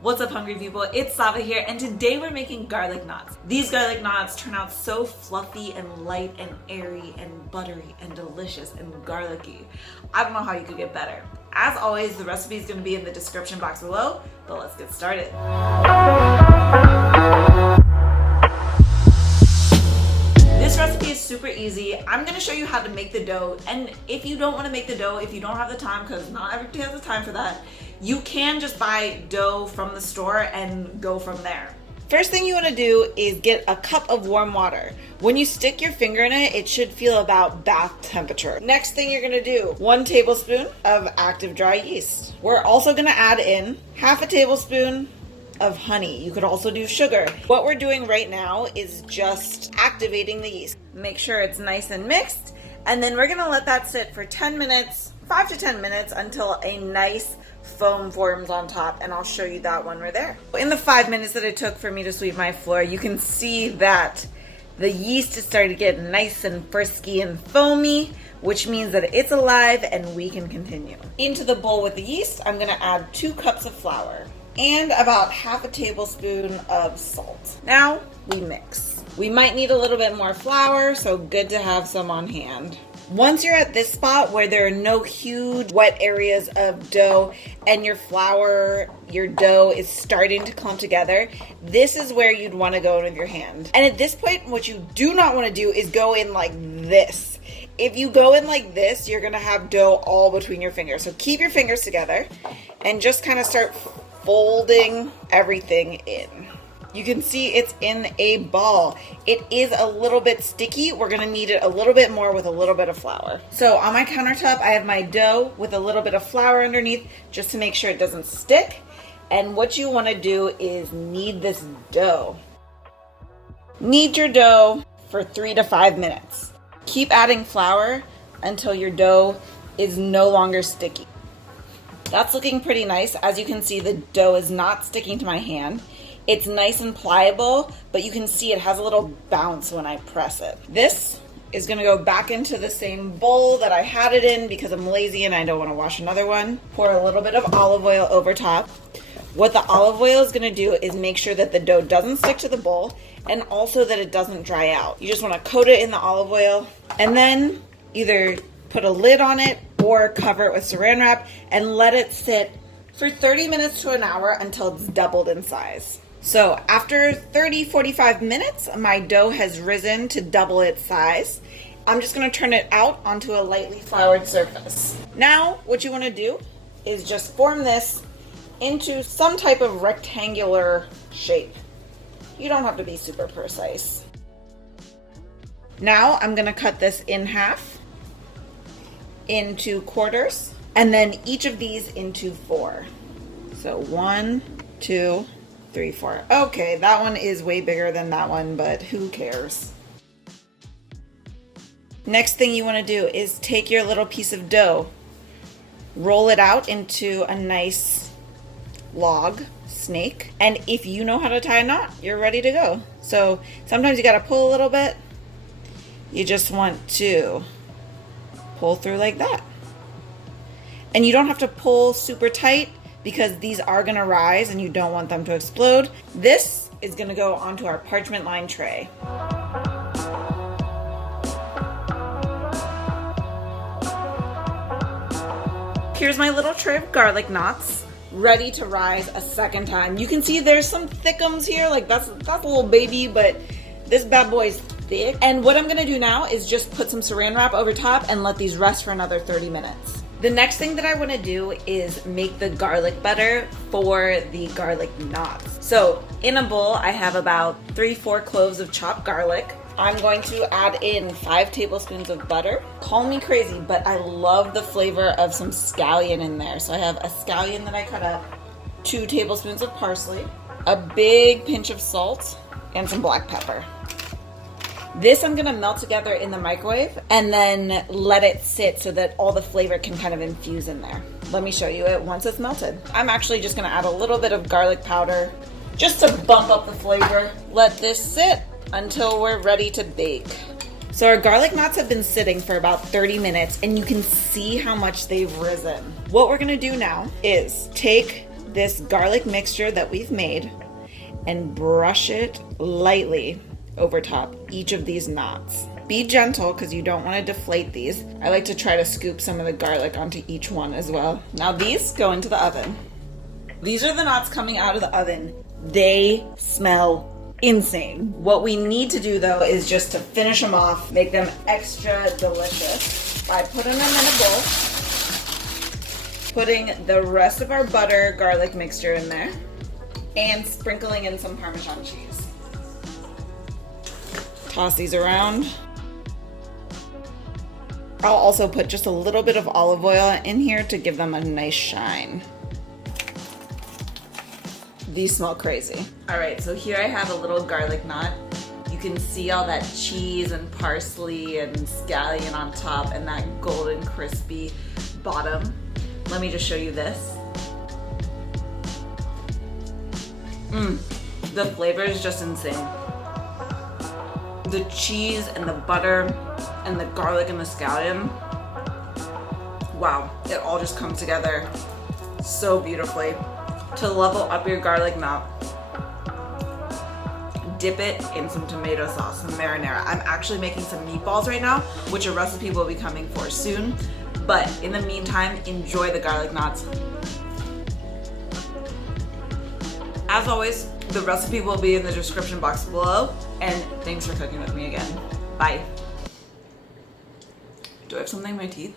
What's up, hungry people? It's Sava here, and today we're making garlic knots. These garlic knots turn out so fluffy and light and airy and buttery and delicious and garlicky. I don't know how you could get better. As always, the recipe is going to be in the description box below, but let's get started. This recipe is super easy. I'm going to show you how to make the dough, and if you don't want to make the dough, if you don't have the time, because not everybody has the time for that, you can just buy dough from the store and go from there. First thing you want to do is get a cup of warm water. When you stick your finger in it, it should feel about bath temperature. Next thing you're going to do, 1 tablespoon of active dry yeast. We're also going to add in half a tablespoon of honey. You could also do sugar. What we're doing right now is just activating the yeast. Make sure it's nice and mixed, and then we're going to let that sit for 10 minutes, 5 to 10 minutes, until a nice foam forms on top, and I'll show you that when we're there. In the 5 minutes that it took for me to sweep my floor, you can see that the yeast is starting to get nice and frisky and foamy, which means that it's alive and we can continue. Into the bowl with the yeast, I'm going to add 2 cups of flour and about half a tablespoon of salt. Now we mix. We might need a little bit more flour, so good to have some on hand. Once you're at this spot where there are no huge wet areas of dough and your flour, your dough is starting to clump together, this is where you'd want to go with your hand. And at this point, what you do not want to do is go in like this. If you go in like this, you're going to have dough all between your fingers. So keep your fingers together and just kind of start folding everything in. You can see it's in a ball. It is a little bit sticky. We're gonna knead it a little bit more with a little bit of flour. So on my countertop, I have my dough with a little bit of flour underneath just to make sure it doesn't stick. And what you wanna do is knead this dough. Knead your dough for 3 to 5 minutes. Keep adding flour until your dough is no longer sticky. That's looking pretty nice. As you can see, the dough is not sticking to my hand. It's nice and pliable, but you can see it has a little bounce when I press it. This is gonna go back into the same bowl that I had it in because I'm lazy and I don't wanna wash another one. Pour a little bit of olive oil over top. What the olive oil is gonna do is make sure that the dough doesn't stick to the bowl and also that it doesn't dry out. You just wanna coat it in the olive oil and then either put a lid on it or cover it with saran wrap and let it sit for 30 minutes to an hour until it's doubled in size. So after 30-45 minutes, my dough has risen to double its size. I'm just gonna turn it out onto a lightly floured surface. Now, what you wanna do is just form this into some type of rectangular shape. You don't have to be super precise. Now I'm gonna cut this in half, into quarters, and then each of these into 4. So 1, 2, 3, 4. Okay, that one is way bigger than that one, but who cares? Next thing you want to do is take your little piece of dough, roll it out into a nice log snake, and if you know how to tie a knot, you're ready to go. So sometimes you got to pull a little bit. You just want to pull through like that. And you don't have to pull super tight because these are gonna rise and you don't want them to explode. This is gonna go onto our parchment lined tray. Here's my little tray of garlic knots, ready to rise a second time. You can see there's some thickums here, like that's a little baby, but this bad boy's thick. And what I'm gonna do now is just put some saran wrap over top and let these rest for another 30 minutes. The next thing that I want to do is make the garlic butter for the garlic knots. So in a bowl, I have about 3-4 cloves of chopped garlic. I'm going to add in 5 tablespoons of butter. Call me crazy, but I love the flavor of some scallion in there. So I have a scallion that I cut up, 2 tablespoons of parsley, a big pinch of salt, and some black pepper. This I'm gonna melt together in the microwave and then let it sit so that all the flavor can kind of infuse in there. Let me show you it once it's melted. I'm actually just gonna add a little bit of garlic powder just to bump up the flavor. Let this sit until we're ready to bake. So our garlic knots have been sitting for about 30 minutes and you can see how much they've risen. What we're gonna do now is take this garlic mixture that we've made and brush it lightly over top each of these knots. Be gentle because you don't want to deflate these. I like to try to scoop some of the garlic onto each one as well. Now these go into the oven. These are the knots coming out of the oven. They smell insane. What we need to do though is just to finish them off, make them extra delicious by putting them in a bowl, putting the rest of our butter garlic mixture in there, and sprinkling in some Parmesan cheese. Toss these around. I'll also put just a little bit of olive oil in here to give them a nice shine. These smell crazy. All right, so here I have a little garlic knot. You can see all that cheese and parsley and scallion on top and that golden crispy bottom. Let me just show you this. The flavor is just insane. The cheese and the butter and the garlic and the scallion. Wow, it all just comes together so beautifully. To level up your garlic knot, dip it in some tomato sauce, some marinara. I'm actually making some meatballs right now, which a recipe will be coming for soon. But in the meantime, enjoy the garlic knots. As always, the recipe will be in the description box below. And thanks for cooking with me again. Bye. Do I have something in my teeth?